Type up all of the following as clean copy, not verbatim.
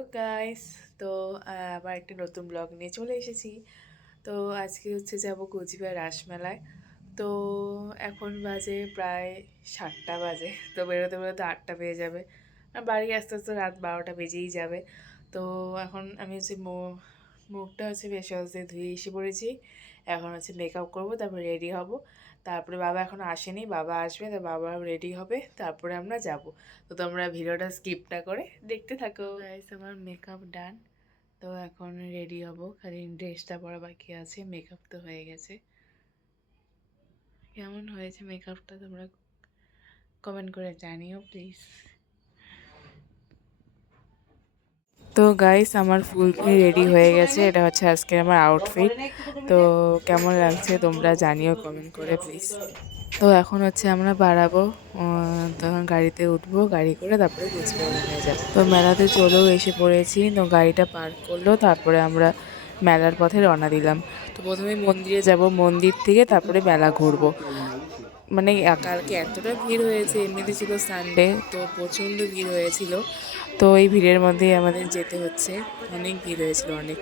তো গাইস, তো আবার একটা নতুন ব্লগ নিয়ে চলে এসেছি। তো আজকে হচ্ছে যাব কোচবিহার রাসমেলায়। তো এখন বাজে প্রায় 7টা বাজে। তো বেরোতে বেরোতে 8টা বেজে যাবে, আর বাড়ি আস্তে আস্তে রাত 12টা বেজেই যাবে। তো এখন আমি হচ্ছে মুখটা হচ্ছে ফেস ওয়াশ দিয়ে ধুয়ে এসে পড়েছি। এখন হচ্ছে মেকআপ করবো, তারপরে রেডি হব। তারপরে বাবা এখনও আসেনি, বাবা আসবে, তো বাবা রেডি হবে, তারপরে আমরা যাব। তো তোমরা ভিডিওটা স্কিপ না করে দেখতে থাকো। গাইস, আমার মেকআপ ডান। তো এখন রেডি হব, খালি ড্রেসটা পরা বাকি আছে, মেকআপ তো হয়ে গেছে। কেমন হয়েছে মেকআপটা তোমরা কমেন্ট করে জানিও প্লিজ। তো গাইস, আমার ফুললি রেডি হয়ে গেছে, এটা হচ্ছে আজকে আমার আউটফিট। তো কেমন লাগছে তোমরা জানিও কমেন্ট করে প্লিজ। তো এখন হচ্ছে আমরা বাড়াবো, তখন গাড়িতে উঠবো, গাড়ি করে তারপরে কোচবিহার মেলায় যাবো। তো মেলাতে চলেও এসে পড়েছি, তো গাড়িটা পার্ক করলো, তারপরে আমরা মেলার পথে রওনা দিলাম। তো প্রথমে মন্দিরে যাব, মন্দির থেকে তারপরে মেলা ঘুরবো। মানে কালকে এতটা ভিড় হয়েছে, এমনিতে ছিল সানডে, তো প্রচণ্ড ভিড় হয়েছিল। তো এই ভিড়ের মধ্যেই আমাদের যেতে হচ্ছে, অনেক ভিড় হয়েছিল অনেক।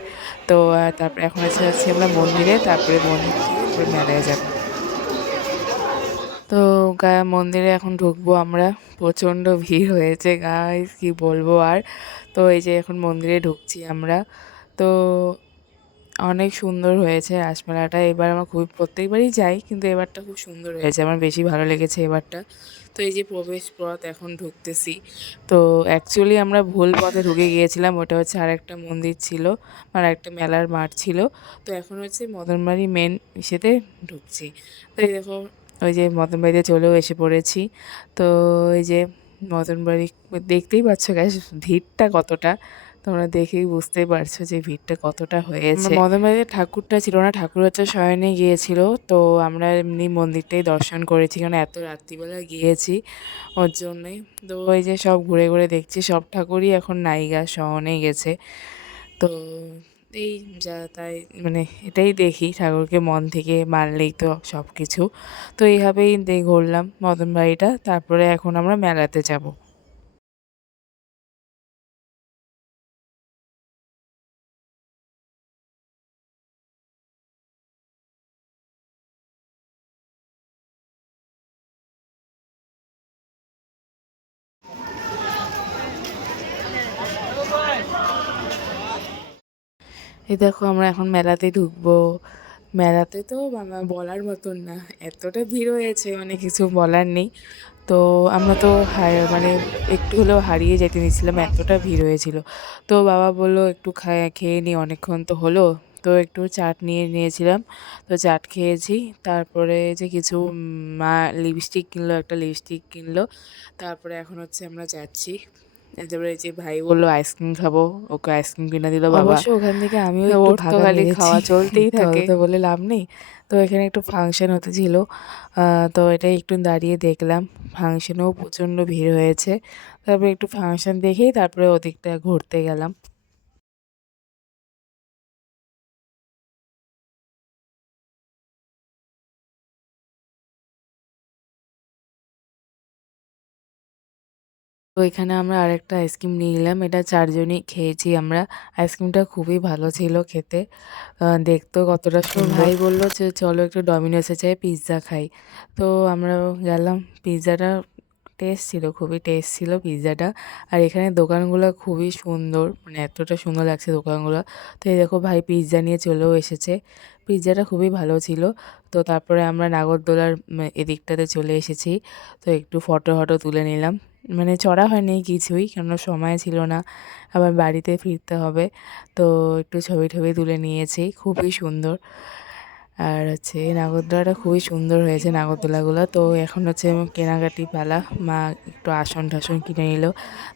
তো তারপরে এখন যাচ্ছি আমরা মন্দিরে, তারপরে মন্দির থেকে তারপরে মেলায় যাব। তো মন্দিরে এখন ঢুকবো আমরা, প্রচণ্ড ভিড় হয়েছে গাইস, কি বলবো আর। তো এই যে এখন মন্দিরে ঢুকছি আমরা। তো অনেক সুন্দর হয়েছে রাসমেলাটা, এবার আমার খুবই, প্রত্যেকবারই যাই কিন্তু এবারটা খুব সুন্দর হয়েছে, আমার বেশি ভালো লেগেছে এবারটা। তো এই যে প্রবেশ পথ, এখন ঢুকতেছি। তো অ্যাকচুয়ালি আমরা ভুল পথে ঢুকে গিয়েছিলাম, ওটা হচ্ছে আর একটা মন্দির ছিল, আর একটা মেলার মাঠ ছিল। তো এখন হচ্ছে মদনবাড়ি মেন ইসেতে ঢুকছি। তো এই দেখো, ওই যে মদনবাড়িতে চলেও এসে পড়েছি। তো এই যে মদনবাড়ি, দেখতেই পাচ্ছ গ্যাস ভিড়টা কতটা, তোমরা দেখেই বুঝতেই পারছো যে ভিড়টা কতটা হয়েছে। মদনবাড়িতে ঠাকুরটা ছিল না, ঠাকুর হচ্ছে শয়নে গিয়েছিল। তো আমরা এমনি মন্দিরটাই দর্শন করেছি, কারণ এত রাত্রিবেলা গিয়েছি ওর জন্যই। তো ওই যে সব ঘুরে ঘুরে দেখছি, সব ঠাকুরই এখন নাইগা শয়নে গেছে। তো এই যা তাই, মানে এটাই দেখি, ঠাকুরকে মন থেকে মানলেই তো সব কিছু। তো এইভাবেই ঘুরলাম মদনবাড়িটা, তারপরে এখন আমরা মেলাতে যাব। এই দেখো, আমরা এখন মেলাতে ঢুকবো। মেলাতে তো বলার মতন না, এতটা ভিড় হয়েছে, মানে কিছু বলার নেই। তো আমরা তো মানে একটু হলেও হারিয়ে যেতে নিচ্ছিলাম, এতটা ভিড় হয়েছিল। তো বাবা বললো একটু খেয়ে নিই, অনেকক্ষণ তো হলো। তো একটু চাট নিয়ে নিয়েছিলাম, তো চাট খেয়েছি। তারপরে যে কিছু মা লিপস্টিক কিনলো, একটা লিপস্টিক কিনলো। তারপরে এখন হচ্ছে আমরা যাচ্ছি। তারপরে যে ভাই বললো আইসক্রিম খাবো, ওকে আইসক্রিম কিনে দিল বাবা। অবশ্য ওখান থেকে আমিও একটু ওর তো ভাগা খালি মেরেছি, খাওয়া চলতেই থাকে, তো বলে লাভ নেই। তো এখানে একটু ফাংশন হতেছিল, তো এটাই একটু দাঁড়িয়ে দেখলাম। ফাংশনেও প্রচণ্ড ভিড় হয়েছে। তারপরে একটু ফাংশন দেখেই তারপরে ওদিকটা ঘুরতে গেলাম। তো এখানে আমরা আরেকটা আইসক্রিম নিয়ে নিলাম, এটা 4 জনই খেয়েছি আমরা। আইসক্রিমটা খুবই ভালো ছিল খেতে, দেখতেও কতটা সুন্দর। ভাই বলল যে চলো একটু ডমিনোসে যাই, পিৎজা খাই। তো আমরাও গেলাম। পিৎজাটা টেস্ট ছিল, খুবই টেস্ট ছিল পিৎজাটা। আর এখানে দোকানগুলো খুবই সুন্দর, মানে এতটা সুন্দর লাগছে দোকানগুলো। তো এই দেখো, ভাই পিৎজা নিয়ে চলেও এসেছে। পিৎজাটা খুবই ভালো ছিল। তো তারপরে আমরা নাগরদোলার এদিকটাতে চলে এসেছি। তো একটু ফটো ফটো তুলে নিলাম, মানে চড়া হয়নি কিছুই, কেন সময় ছিল না, আবার বাড়িতে ফিরতে হবে। তো একটু ছবি টবি তুলে নিয়েছি, খুবই সুন্দর। আর হচ্ছে এই নাগরদোলাটা খুবই সুন্দর হয়েছে, নাগরদোলাগুলো। তো এখন হচ্ছে কেনাকাটি পালা, মা একটু আসন টাসন কিনে নিল।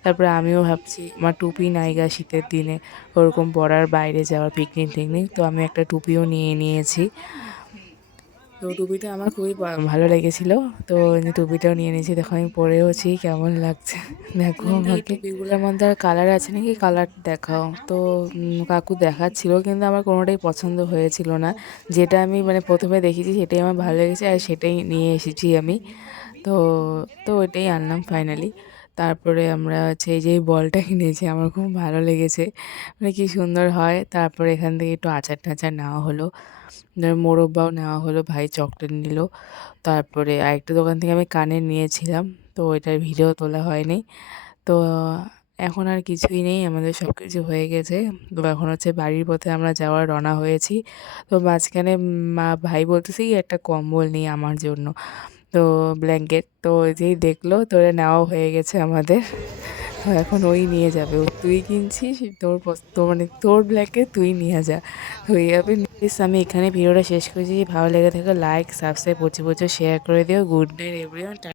তারপরে আমিও ভাবছি, আমার টুপি নাইগা শীতের দিনে ওরকম পরার, বাইরে যাওয়ার, পিকনিক টিকনিক, তো আমি একটা টুপিও নিয়ে নিয়েছি। তো টুপিটা আমার খুবই ভালো লেগেছিল। তো এই টুপিটাও নিয়ে নিয়েছি, দেখো আমি পরেওছি, কেমন লাগছে দেখো আমাকে। টুপিগুলোর মধ্যে আর কালার আছে নাকি, কালার দেখাও। তো কাকু দেখাচ্ছিল, কিন্তু আমার কোনোটাই পছন্দ হয়েছিল না। যেটা আমি মানে প্রথমে দেখেছি সেটাই আমার ভালো লেগেছে, আর সেটাই নিয়ে এসেছি আমি। তো তো ওইটাই আনলাম ফাইনালি। তারপরে আমরা হচ্ছে এই যে এই বলটা কিনেছি, আমার খুব ভালো লেগেছে। মানে কি সুন্দর হয়। তারপরে এখান থেকে একটু আচার-টাচার নেওয়া হলো। মোরব্বাও নেওয়া হলো, ভাই চকলেট নিল। তারপরে আরেকটা দোকান থেকে আমি কানের নিয়েছিলাম। তো ওইটার ভিডিও তোলা হয়নি। তো এখন আর কিছুই নেই, আমাদের সবকিছু হয়ে গেছে। তো এখন হচ্ছে বাড়ির পথে আমরা যাওয়ার রওনা হয়েছি। তো মাঝখানে ভাই বলতেছে কি একটা কম্বল নিই আমার জন্য। তো ব্ল্যাঙ্কেট তো যেই দেখলো তো ওটা নেওয়াও হয়ে গেছে আমাদের। তো এখন ওই নিয়ে যাবে। তুই কিনছিস তোর মানে তোর ব্ল্যাঙ্কেট তুই নিয়ে যা। তো এইভাবে প্লিজ আমি এখানে ভিডিওটা শেষ করছি। ভালো লেগে থাকে লাইক, সাবস্ক্রাইব প্রচুর শেয়ার করে দিও। Good night everyone.